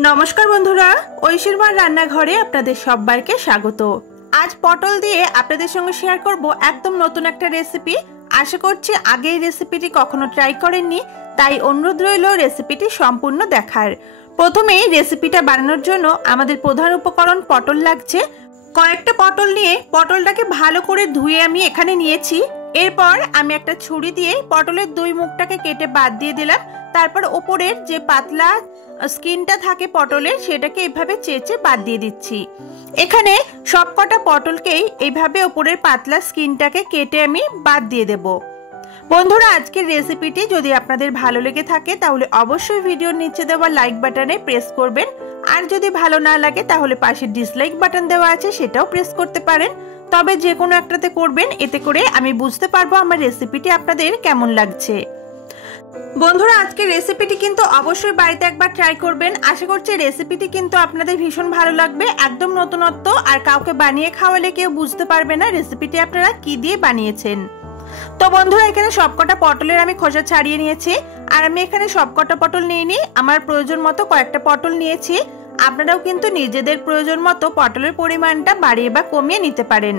नमस्कार बंधुरा ঐশীর মার রান্নাঘরে আপনাদের সবাইকে স্বাগত। আজ পটল দিয়ে আপনাদের সঙ্গে শেয়ার করব একদম নতুন একটা রেসিপি। আশা করছি আগে এই রেসিপিটি কখনো ট্রাই করেননি, তাই অনুরোধ রইল রেসিপিটি সম্পূর্ণ দেখার। প্রথমেই রেসিপিটা বানানোর জন্য আমাদের প্রধান উপকরণ পটল লাগছে। কয়েকটা পটল নিয়ে পটলটাকে ভালো করে ধুয়ে আমি এখানে নিয়েছি। এরপর আমি একটা ছুরি দিয়ে পটলের দুই মুখটাকে কেটে বাদ দিয়ে দিলাম। তারপর উপরের যে পাতলা স্কিনটা থাকে পটলের সেটাকে এইভাবে চেঁচে বাদ দিয়ে দিচ্ছি। এখানে সবকটা পটলকেই এইভাবে উপরের পাতলা স্কিনটাকে কেটে আমি বাদ দিয়ে দেব। বন্ধুরা, আজকের রেসিপিটি যদি আপনাদের ভালো লেগে থাকে তাহলে অবশ্যই ভিডিওর নিচে দেওয়া লাইক বাটনে প্রেস করবেন, আর যদি ভালো না লাগে তাহলে পাশে ডিসলাইক বাটন দেওয়া আছে সেটাও প্রেস করতে পারেন। তবে যে কোনো একটাতে করবেন, এতে করে আমি বুঝতে পারবো আমার রেসিপিটি আপনাদের কেমন লাগছে। বন্ধুরা, আজকের রেসিপিটি কিন্তু অবশ্যই বাড়িতে একবার ট্রাই করবেন। আশা করছি রেসিপিটি কিন্তু আপনাদের ভীষণ ভালো লাগবে। একদম নতুনত্ব, আর কাউকে বানিয়ে খাওয়ালে কেউ বুঝতে পারবে না রেসিপিটি আপনারা কি দিয়ে বানিয়েছেন। তো বন্ধুরা, এখানে সবকটা পটলের আমি খোসা ছাড়িয়ে নিয়েছি, আর আমি এখানে সবকটা পটল নিইনি, আমার প্রয়োজন মতো কয়েকটা পটল নিয়েছি। আপনারাও কিন্তু নিজেদের প্রয়োজন মতো পটলের পরিমাণটা বাড়িয়ে বা কমিয়ে নিতে পারেন।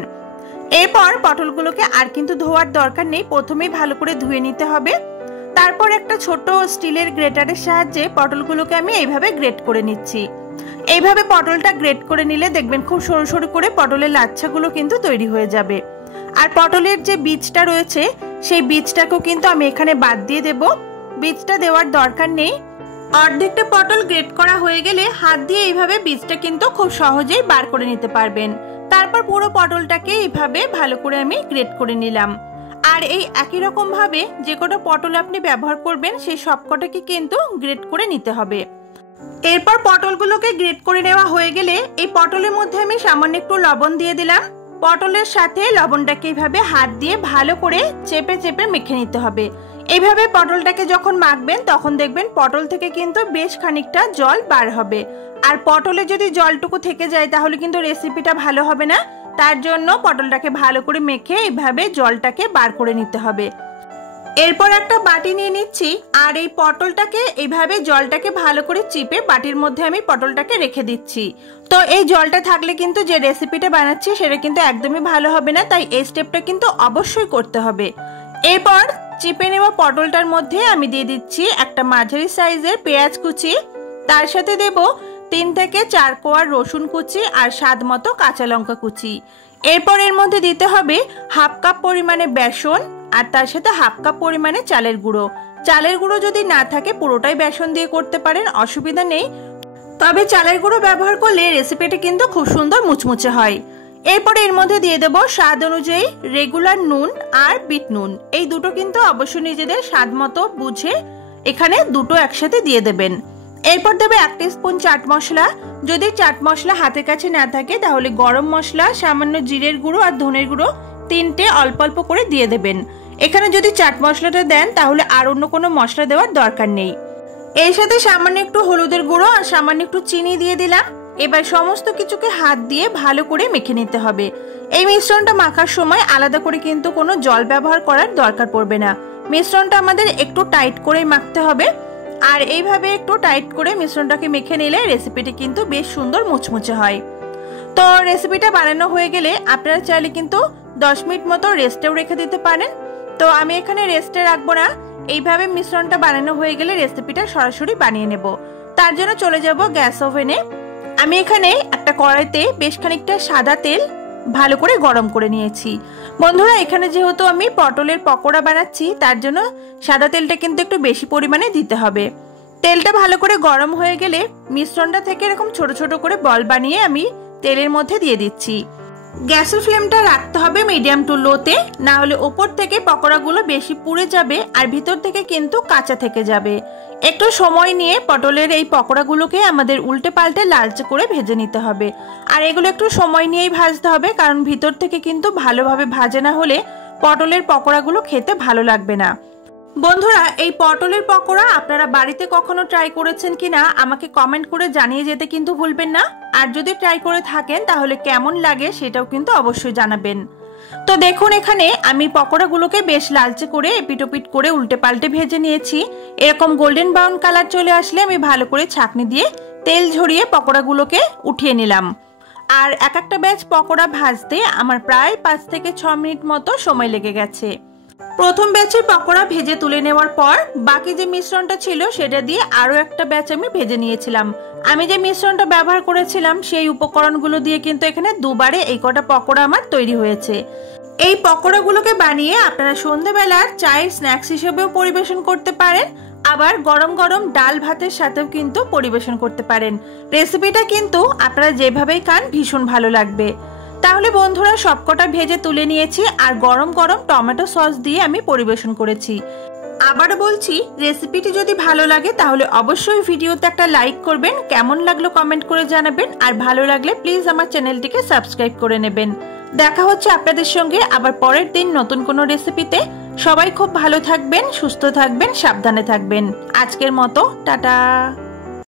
এরপর পটলগুলোকে আর কিন্তু ধোয়ার দরকার নেই, প্রথমেই ভালো করে ধুয়ে নিতে হবে। তারপর একটা ছোট স্টিলের গ্রেটারের সাহায্যে পটলগুলোকে আমি এইভাবে গ্রেট করে নিচ্ছি। এইভাবে পটলটা গ্রেট করে নিলে দেখবেন খুব সরু সরু করে পটলের লাচ্ছাগুলো কিন্তু তৈরি হয়ে যাবে। আর পটলের যে বীজটা রয়েছে সেই বীজটাকেও কিন্তু আমি এখানে বাদ দিয়ে দেব। বীজটা দেওয়ার দরকার নেই। অর্ধেকটা পটল গ্রেট করা হয়ে গেলে হাত দিয়ে এইভাবে বীজটা কিন্তু খুব সহজেই বার করে নিতে পারবেন। তারপর পুরো পটলটাকে এইভাবে ভালো করে আমি গ্রেট করে নিলাম। আর এই একই রকম ভাবে যে কটা পটল আপনি ব্যবহার করবেন সেই সবকটাকে কিন্তু গ্রেট করে নিতে হবে। এরপর পটলগুলোকে গ্রেট করে নেওয়া হয়ে গেলে এই পটলের মধ্যে আমি সামান্য একটু লবণ দিয়ে দিলাম। পটলের সাথে লবণটাকে এইভাবে হাত দিয়ে ভালো করে চেপে চেপে মেখে নিতে হবে। এইভাবে পটলটাকে যখন মাখবেন তখন দেখবেন পটল থেকে কিন্তু বেশ খানিকটা জল বার হবে। আর পটলে যদি জলটুকু থেকে যায় তাহলে কিন্তু রেসিপিটা ভালো হবে না। তার জন্য পটলটাকে ভালো করে মেখে এইভাবে জলটাকে বার করে নিতে হবে। এরপর একটা বাটি নিয়ে নিচ্ছি, আর এই পটলটাকে এইভাবে জলটাকে ভালো করে চিপে বাটির মধ্যে আমি পটলটাকে রেখে দিচ্ছি। তো এই জলটা থাকলে কিন্তু যে রেসিপিটা বানাচ্ছি সেটা কিন্তু একদমই ভালো হবে না, তাই এই স্টেপটা কিন্তু অবশ্যই করতে হবে। এরপর চিপে নেওয়া পটলটার মধ্যে আমি দিয়ে দিচ্ছি একটা মাঝারি সাইজের পেঁয়াজ কুচি, তার সাথে দেব 3 থেকে 4 কোয়া রসুন কুচি আর স্বাদ মতো কাঁচা লঙ্কা কুচি। এরপর এর মধ্যে দিতে হবে হাফ কাপ পরিমাণে বেসন, আর তার সাথে হাফ কাপ পরিমাণে চালের গুঁড়ো। চালের গুঁড়ো যদি না থাকে পুরোটাই বেসন দিয়ে করতে পারেন, অসুবিধা নেই। তবে চালের গুঁড়ো ব্যবহার করলে রেসিপিটা কিন্তু খুব সুন্দর মুচমুচে হয়। এরপর এর মধ্যে দিয়ে দেব স্বাদ অনুযায়ী রেগুলার নুন আর বিট নুন। এই দুটো কিন্তু অবশ্যই নিজেদের স্বাদ মতো বুঝে এখানে দুটো একসাথে দিয়ে দেবেন। এরপর দেবে 1 টিস্পুন চাট মশলা। যদি চাট মশলা হাতের কাছে না থাকে তাহলে গরম মশলা, সামান্য জিরের গুঁড়ো আর ধনের গুঁড়ো তিনটে অল্প অল্প করে দিয়ে দেবেন। এখানে যদি চাট মশলাটা দেন তাহলে আর অন্য কোনো মশলা দেওয়ার দরকার নেই। এর সাথে সামান্য একটু হলুদের গুঁড়ো আর সামান্য একটু চিনি দিয়ে দিলাম। এবার সমস্ত কিছুকে হাত দিয়ে ভালো করে মেখে নিতে হবে। এই মিশ্রণটা মাখার সময় আলাদা করে কিন্তু কোনো জল ব্যবহার করার দরকার পড়বে না। মিশ্রণটা আমাদের একটু টাইট করেই মাখতে হবে। আর এইভাবে একটু টাইট করে মিশ্রণটাকে মেখে নিলে রেসিপিটি কিন্তু বেশ সুন্দর মুচমুচে হয়। তো রেসিপিটা বানানো হয়ে গেলে আপনারা চাইলে কিন্তু 10 মিনিট মতো রেস্টেও রেখে দিতে পারেন। তো আমি এখানে রেস্টে রাখবো না, এইভাবে মিশ্রণটা বানানো হয়ে গেলে রেসিপিটা সরাসরি বানিয়ে নেব। তার জন্য চলে যাব গ্যাস ওভেনে। আমি এখানে একটা কড়াইতে বেশ খানিকটা সাদা তেল ভালো করে গরম করে নিয়েছি। বন্ধুরা, এখানে যেহেতু আমি পটলের পকোড়া বানাচ্ছি তার জন্য সাদা তেলটা কিন্তু একটু বেশি পরিমাণে দিতে হবে। তেলটা ভালো করে গরম হয়ে গেলে মিশ্রণটা থেকে এরকম ছোট ছোট করে বল বানিয়ে আমি তেলের মধ্যে দিয়ে দিচ্ছি। গ্যাসের ফ্লেমটা রাখতে হবে মিডিয়াম টু লোতে, না হলে ওপর থেকে পকোড়াগুলো বেশি পুড়ে যাবে আর ভিতর থেকে কিন্তু কাঁচা থেকে যাবে। একটু সময় নিয়ে পটলের এই পকোড়াগুলোকে আমাদের উল্টে পাল্টে লালচে করে ভেজে নিতে হবে। আর এগুলো একটু সময় নিয়েই ভাজতে হবে, কারণ ভিতর থেকে কিন্তু ভালোভাবে ভাজা না হলে পটলের পকোড়াগুলো খেতে ভালো লাগবে না। বন্ধুরা, এই পটলের পকোড়া আপনারা বাড়িতে কখনো ট্রাই করেছেন কিনা আমাকে কমেন্ট করে জানিয়ে যেতে কিন্তু ভুলবেন না। আর যদি ট্রাই করে থাকেন তাহলে কেমন লাগে সেটাও কিন্তু অবশ্যই জানাবেন। তো দেখুন, এখানে আমি পকোড়াগুলোকে বেশ লালচে করে এপিটোপিট করে উল্টে পাল্টে ভেজে নিয়েছি। এরকম গোল্ডেন ব্রাউন কালার চলে আসলে আমি ভালো করে ছাঁকনি দিয়ে তেল ঝরিয়ে পকোড়াগুলোকে উঠিয়ে নিলাম। আর এক একটা ব্যাচ পকোড়া ভাজতে আমার প্রায় 5 থেকে 6 মিনিট মতো সময় লেগে গেছে। প্রথম ব্যাচের পকোড়া ভেজে তুলে নেওয়ার পর বাকি যে মিশ্রণটা ছিল সেটা দিয়ে আরও একটা ব্যাচ আমি ভেজে নিয়েছিলাম। আমি যে মিশ্রণটা ব্যবহার করেছিলাম সেই উপকরণগুলো দিয়ে কিন্তু এখানে দুবারে এই কটা পকোড়া আমার তৈরি হয়েছে। এই পকোড়াগুলোকে বানিয়ে আপনারা সন্ধ্যাবেলার চায়ের স্ন্যাক্স হিসেবেও পরিবেশন করতে পারেন, আবার গরম গরম ডাল ভাতের সাথেও কিন্তু পরিবেশন করতে পারেন। রেসিপিটা কিন্তু আপনারা যেভাবেই খান ভীষণ ভালো লাগবে। তাহলে বন্ধুরা সবকটা ভেজে তুলে নিয়েছি আর গরম গরম টমেটো সস দিয়ে আমি পরিবেশন করেছি। আবারও বলছি, রেসিপিটি যদি ভালো লাগে তাহলে অবশ্যই ভিডিওতে একটা লাইক করবেন, কেমন লাগলো কমেন্ট করে জানাবেন, আর ভালো লাগলে প্লিজ আমার চ্যানেলটিকে সাবস্ক্রাইব করে নেবেন। দেখা হচ্ছে আপনাদের সঙ্গে আবার পরের দিন নতুন কোনো রেসিপিতে। সবাই খুব ভালো থাকবেন, সুস্থ থাকবেন, সাবধানে থাকবেন। আজকের মতো টাটা।